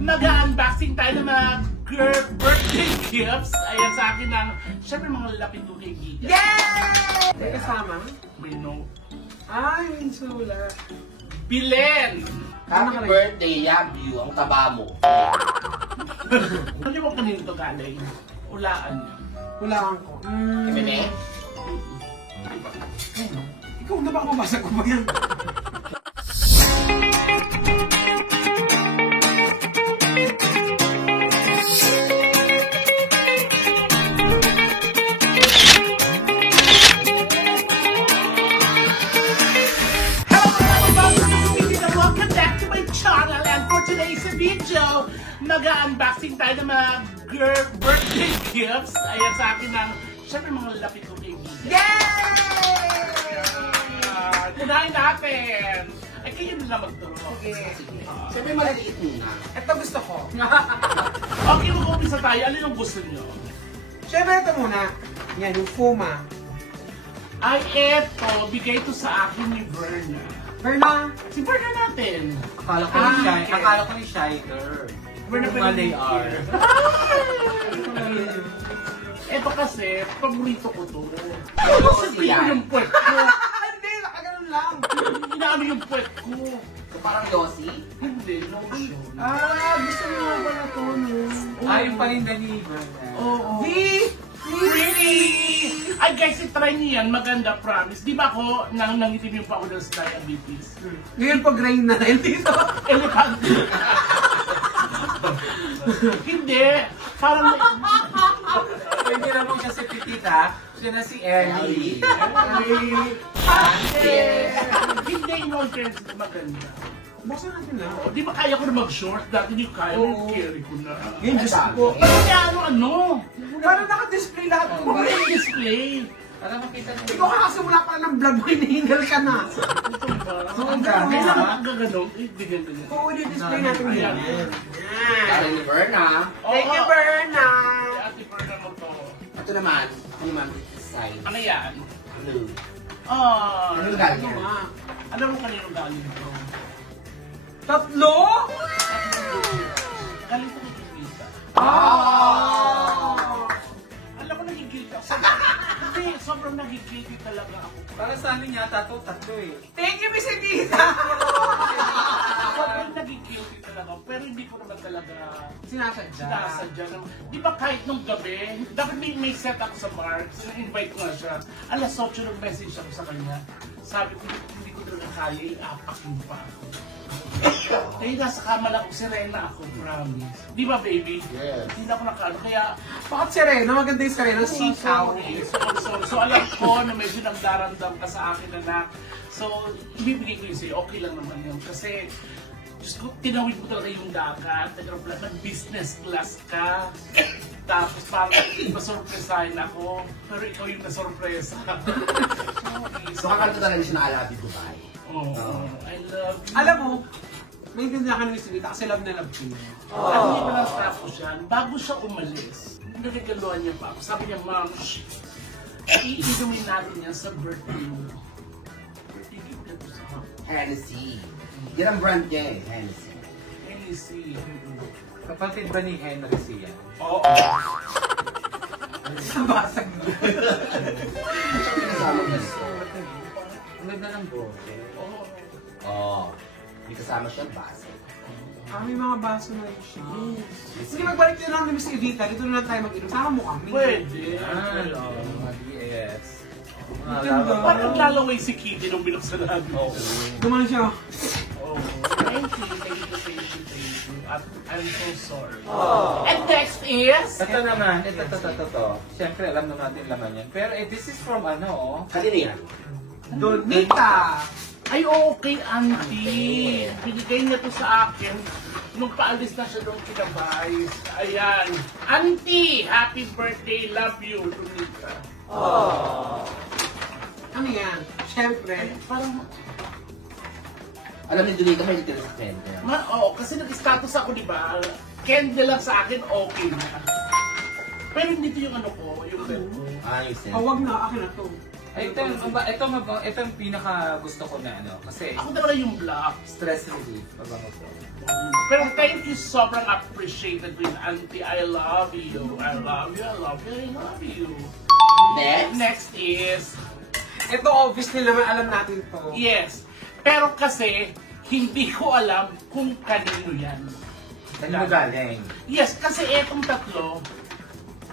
Mag-unboxing tayo ng mga girl birthday gifts. Ayan sa akin ng, syempre mga lapit ko kaibigan. Yay! May kasama? May no. Ay, may sulat. Bilen! Happy birthday, Yabu, ang taba mo. Ano mo kanino to galing? Ulaan niya. Hulaan ko. Kimene? Ikaw na ba ang mabasa ko ba yan? Video, mag-unboxing tayo ng mga girl birthday gifts. Ayan sa akin ng, syempre mga lapit ko kaibigan. Yay! Kunahin natin. Ay, kayo na magturo. Sige. Siyempre maliliit muna. Ito gusto ko. Okay, mag-umpisa tayo. Ano yung gusto niyo? Siyempre ito muna. Yan, yung Fuma. Ay, eto. Bigay ito sa akin ni Verna. Verna. Si Verna natin. Akala ko ni Shy, okay. akala ko ni Shider. Verna Kung mali are. Eto kasi, paborito ko to. Ano Kasi siya? yung puwet ko. Hindi, nakaganon lang. Inaano yung puwet ko. So parang Yossi? Hindi, lotion. Gusto mo ba na to, no? Ay, yung paninda ni Verna. Oo. Di! Pretty! Ay guys, itry niyo yan. Maganda, promise. Di ba ako, nangitim yung pa ako ng diabetes? Ngayon pag rain na rin dito. Elephant. Hindi. Parang... Hindi naman siya si Pitita, siya na si Ellie. Hindi, in all fairness, maganda. Buksan natin na. O, di ba kaya ko na mag-short? Dati hindi ko kaya, carry ko na. Ngayon, gusto ko. Kaya ano? Parang naka-display lahat ko. Huwag mo yung display. Para makita niyo. Ikaw ka kasi mula pa ng vlog mo, hinihingal ka na. Ito ba? So, ang ganda. Kailangan magaganon. Eh, di ganyan. Oo, i-display natin Ayan. yan. Para ni Verna. Thank you, Berna. Ate Perna mo to. Ito naman, ano naman, this side. Ano yan? Blue. Ah, Ano yung galing yan? alam mo kanino galing to? Tatlo? Galing ko nagkikita. Ah! Alam ko nagkikita. Hindi, sobrang nagkikita talaga ako. Para sa amin niya, tatlo eh. Thank you, Miss Edita. Sobrang nagkikita talaga. Pero hindi ko naman talaga Sinasadya. sinasadya. Di ba kahit nung gabi, dapat may set ako sa bar. Invite ko nga siya. Alas 8 nung message ako sa kanya. Sabi ko, hindi ko talaga kaya, i-apak mo pa ako. Kaya nasa kama lang ako, serena ako, promise. Di ba, baby? Yes. Hindi na ako nakaano. Kaya, Bakit Serena? Maganda yung Serena. Sikaw. so alam ko na medyo nagdarandam ka sa akin, anak. So, ibibigay ko yun sa'yo. Okay lang naman yun. Kasi, Diyos ko, tinawid mo talaga yung dagat. Nag-business class ka. Tapos parang masurpresahin ako. Pero ikaw yung nasurpresa. So kakanta talaga siya na I love you, Dubai. Oh, I love you. Alam mo, may intindihan ka ng Miss Edita kasi love na love ko. Alam niyo ba lang tapos yan? Bago siya umalis, nagagaluhan niya pa ako. Sabi niya, Ma'am, iinumin natin yan sa birthday mo. Birthday gift na to sa Hennessy. Yan ang brand niya eh, Hennessy. Hennessy. Kapatid ba ni Henry siya? Oo. Basag mo. Kasama gusto. Ang ganda ng boses. Oo. Oo. May kasama siya, base. May mga baso na rin siya. Sige, magbalik din lang ni Miss Edita. Dito na lang tayo mag-inom. Sama mo kami. Pwede. Mga DS. Maganda. Parang lalaway si Kitty nung binuksan natin. Duman siya. Oh, thank you. At I'm so sorry. And next is... Ito naman, ito. Siyempre, alam na natin laman yan. Pero this is from Kanina yan. Donita. Ay, okay, auntie. Binigay niya to sa akin nung paalis na siya nung kinabays. Ayan. Auntie, happy birthday. Love you, Lunita. Ano yan? Siyempre. Ay, parang... Alam ni Donita, may little sa center. Oo, kasi nag-status ako, di ba? Candle lang sa akin, okay na. Pero hindi to yung ano ko, yung bed ko. Ayos yan. Wag na. Akin na to. Ito yung pinaka gusto ko na ano. Kasi Ako talaga yung black. stress relief. Mabango to. Pero thank you, sobrang appreciated ko yun, Auntie. I love you. I love you, I love you, I love you. Next. Next is, Ito obviously naman alam natin to. yes. Pero kasi, hindi ko alam kung kanino yan. Saan mo galing? Yes, kasi etong tatlo,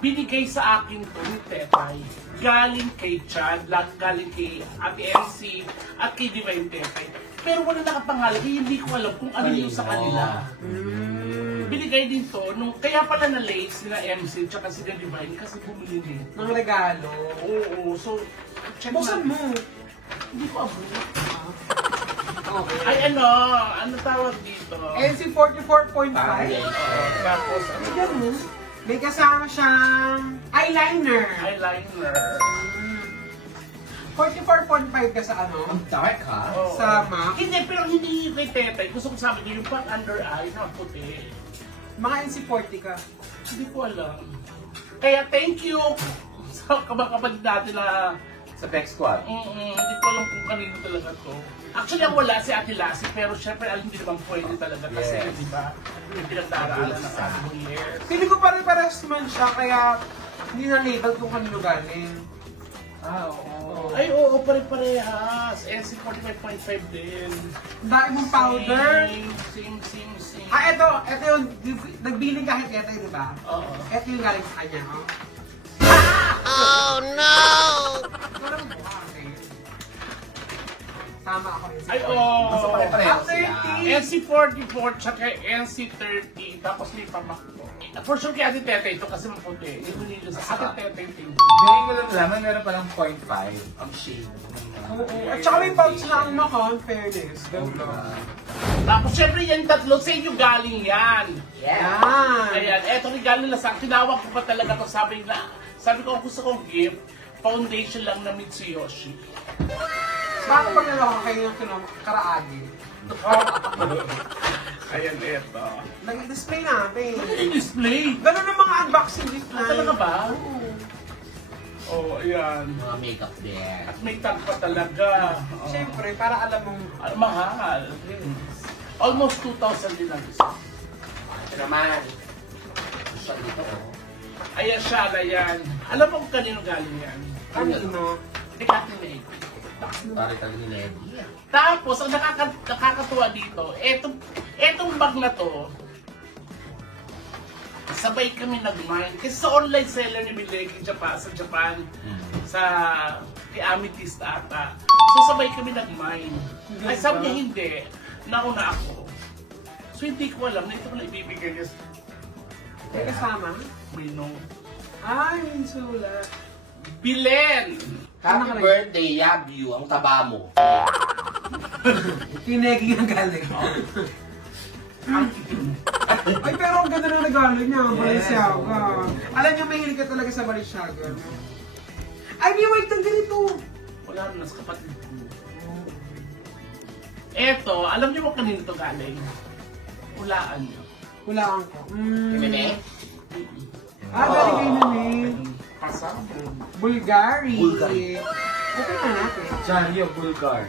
binigay sa akin to ni Tetay. Galing kay Chad, galing kay Ate MC, at kay Divine Tetay. Pero wala nakapangalan, kaya hindi ko alam kung ano yung sa kanila. Binigay din to, kaya pala na late sila MC tsaka sila Divine kasi bumili din. Ng regalo. Oo, so, check Buksan mo. Hindi ko abot. Okay. Ay ano tawag dito? NC 44.5. Tapos, ano Tignan mo. May kasama siyang eyeliner. eyeliner. 44.5 ka sa ano? Ang dark ha? Oo. Sa MAC. Hindi, pero hindi yung kay Tetay. Gusto ko sabi ko yung pang under eye na puti. Mga NC40 ka. Hindi ko alam. Kaya thank you sa kabakabad natin na Sa Peck Squad. hindi ko alam kung kanino talaga to. Actually, ang wala si Ate Lassie, pero syempre alam hindi naman pwede talaga kasi, Yes. di ba? Yung pinagdaraanan ng ating years. Pili ko pare-pares man siya, kaya hindi na label kung kanino galing. Oo. Ay, oo, pare-parehas. NC 45.5 din. Ang dami mong powder. Sing. Ito yung nagbiling kahit ito, di ba? Oo. Ito yung galing sa kanya, no? Walang mukha, okay. Tama ako yun. Ay, oo. Basta pare-pareho Ang sila. 30. NC44 tsaka NC30, tapos may pamakto. For sure kay Ate Tete ito kasi maputi. Hindi mo nilo sa Ate Tete ito. Ngayon ko lang naman, meron palang 0.5. Ang shade. Oo. At saka may pouch na ang maka, in fairness. Ganda. Tapos syempre yan tatlo, sa inyo galing yan. Yeah. Yan. Ayan, eto regalo na sa tinawag ko pa talaga to, sabi ko gusto kong gift, foundation lang na Mitsuyoshi. Bakit pag naloko kayo yung karaagi? Ayan, eto. Nag-display natin. I-display. Ganun ang mga unboxing gift na. Talaga ba? Oo. Oh, ayan. Mga makeup din. At may tag pa talaga. Oh. Siyempre, para alam mong Mahal. Almost 2,000 din ang isa. Ito naman. Siya dito oh. Ayan siya, ayan. Alam mo kung kanino galing yan? kanino. Tikat ni Meg. Pare talaga ni Neddy. Tapos, ang nakakatuwa dito, etong bag na to, sabay kami nag-mine. Kasi sa online seller ni Mileki sa Japan, sa kay Amethyst ata. So sabay kami nag-mine. Ay sabi niya hindi, nauna ako. So hindi ko alam na ito ko na ibibigay niya sa May kasama. Minong. Ay, may sulat. Bilen! Happy birthday, Yabu. Ang taba mo. Pinegi ang galing. Ay, pero ang ganda ng regalo niya, Balenciaga. Alam niyo, mahilig ka talaga sa Balenciaga. No? Ay, may white ng ganito. Wala na sa kapatid ko. Eto, alam niyo mo kanino to galing? Hulaan niyo. Hulaan ko. Nene? Galing kayo na eh. Pasabog. Bulgari. Bulgari. Okay na natin. Janyo Bulgar.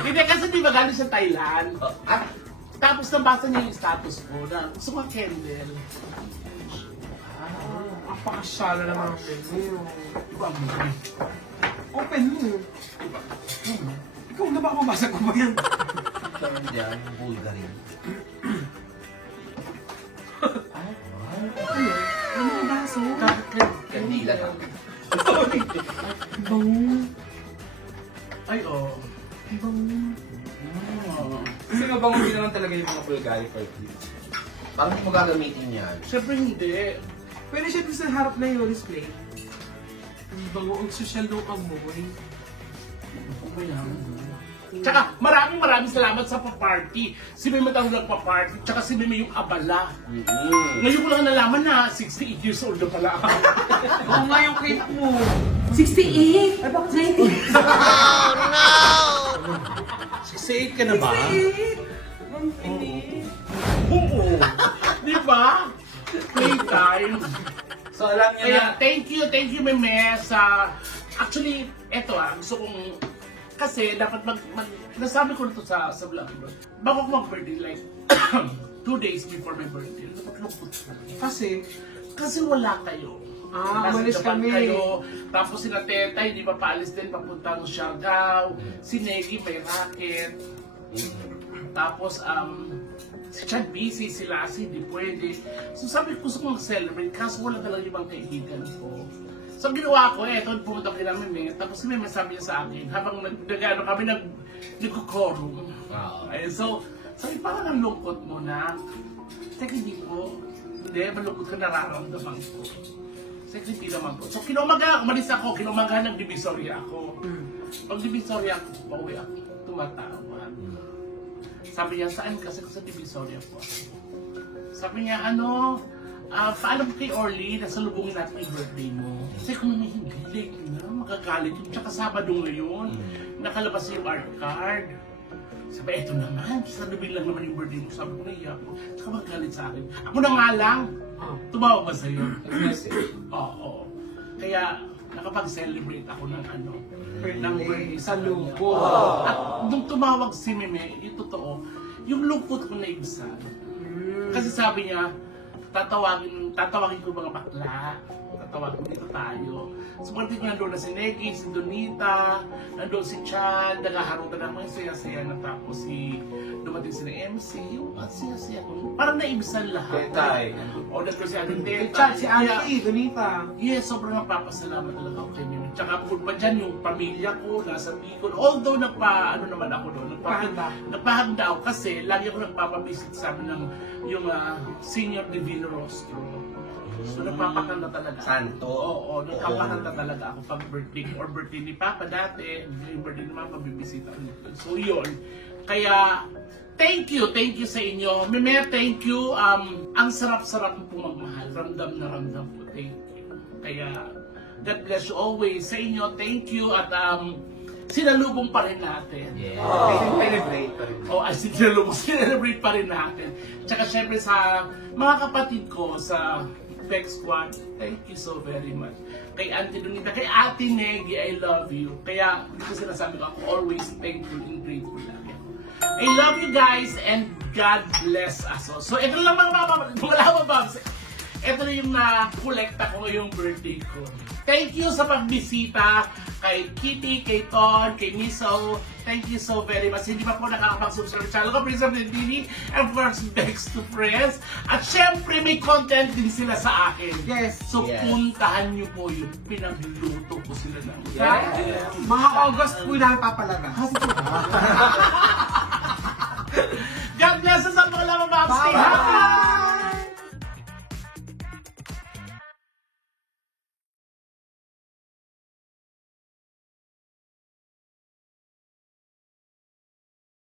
Hindi kasi di ba galing sa Thailand? Ah, Tapos nabasa niya yung status ko na gusto ko candle. Ang pakasyala ng mga menu. Diba mo? Open mo. Ikaw na ba mabasa ko ba yan? ito yan. Bulgari. Ano? Ano mga baso? Kandila na. Bango. Ay, oo. Bango. Kasi mabango din naman talaga yung mga Bulgari for kids. Parang hindi mo gagamitin yan. Siyempre hindi. Pwede siya dun sa harap na yung display. Ang bango, ang social nung amoy. Okay lang. Tsaka maraming salamat sa pa-party. Si Meme ang nagpa-party, tsaka si Meme yung abala. Ngayon ko lang nalaman na 68 years old na pala ako. Oo nga yung cake mo. 68! Ay, bakit 90? 68 ka na ba? Ang tinig. Oo. Di ba? Playtime. So alam niyo Kaya na, thank you Meme sa... Actually, eto gusto kong, kasi dapat nasabi ko na to sa vlog ko. Bago ko mag-birthday, like, 2 days before my birthday, dapat lungkot ko. Kasi wala kayo. Nasa umalis Japan kami. kayo, tapos si Tetay, di ba paalis din, papunta ng Siargao, si Negi may racket, tapos si Chad busy, si Lassie di pwede. So sabi ko gusto kong celebrate, kaso wala talaga ibang kaibigan ko. So ginawa ko, ito, pumunta ko namin tapos may sabi niya sa akin, habang kami nag-quorum. Ayun, so, sabi parang ang lungkot mo na. Teka, hindi malungkot ka nararamdaman ko. Teka, hindi naman ko. So kinumaga, umalis ako, kinumaga nag-divisoria ako. Pag divisoria ako, pauwi ako, tumatawa. Sabi niya, saan kasi sa divisoria po? Sabi niya, paalam kay Orly, nasa lubungin natin yung birthday mo. Kasi kung hindi, late na, magagalit yun. Tsaka Sabado ngayon, nakalabas yung art card. Sabi, eto naman, sabi lang naman yung birthday mo. Sabi ko, naiya ko. Tsaka magagalit sa akin. Ako na nga lang, tumawa ba sa'yo? Oo. Kaya, nakapag-celebrate ako ng birthday sa lungkot. At nung tumawag si Meme, yung totoo, yung lungkot ko na ibsan. Kasi sabi niya, tatawagin ko mga bakla. Tatawagin dito tayo. So, pagdating ko nandun na si Negi, si Donita, nandun si Chad, naghaharutan ng mga saya-saya na tapos dumating si na MC, yung saya-saya ko. Parang naibsan lahat. Tetay. O, nandun si Aling Tetay. Chad, si Auntie, Donita. Yes, sobrang nagpapasalamat talaga ako kay Mimi. Tsaka bukod pa dyan yung pamilya ko, nasa Bicol. Although naman ako doon. Nagpahanda ako kasi lagi ako nagpapabisit sa amin ng yung Senior Divino Rostro. So nagpapakanta talaga. Santo. Oo, nagpapakanta talaga ako pag birthday or birthday ni Papa dati. Yung birthday ni Mama, bibisita ko nito. So yun. Kaya, thank you sa inyo. Meme, thank you. Ang sarap-sarap po magmahal. Ramdam na ramdam po. Thank you. Kaya, God bless you always. Sa inyo, thank you. At sinalubong pa rin natin. Yeah. Celebrate pa rin. Sinalubong pa rin natin. Tsaka syempre sa mga kapatid ko sa Bex Squad, thank you so very much. Kay Auntie Donita, kay Ate Negi, I love you. Kaya dito sinasabi ko, ako always thankful and grateful lagi ako. I love you guys and God bless us all. So ito lang mga babs. Ito na yung na-collecta ko ngayong birthday ko. Thank you sa pagbisita kay Kitty, kay Ton, kay Miso. Thank you so very much. Hindi pa po nakakapag-subscribe sa channel ko, Prince of the TV, and of course, Bex to Friends. At syempre, may content din sila sa akin. Yes. So, puntahan nyo po yung pinagluto ko sila ng Mga August po namin papalabas. God bless us ang mga lamang, Stay happy!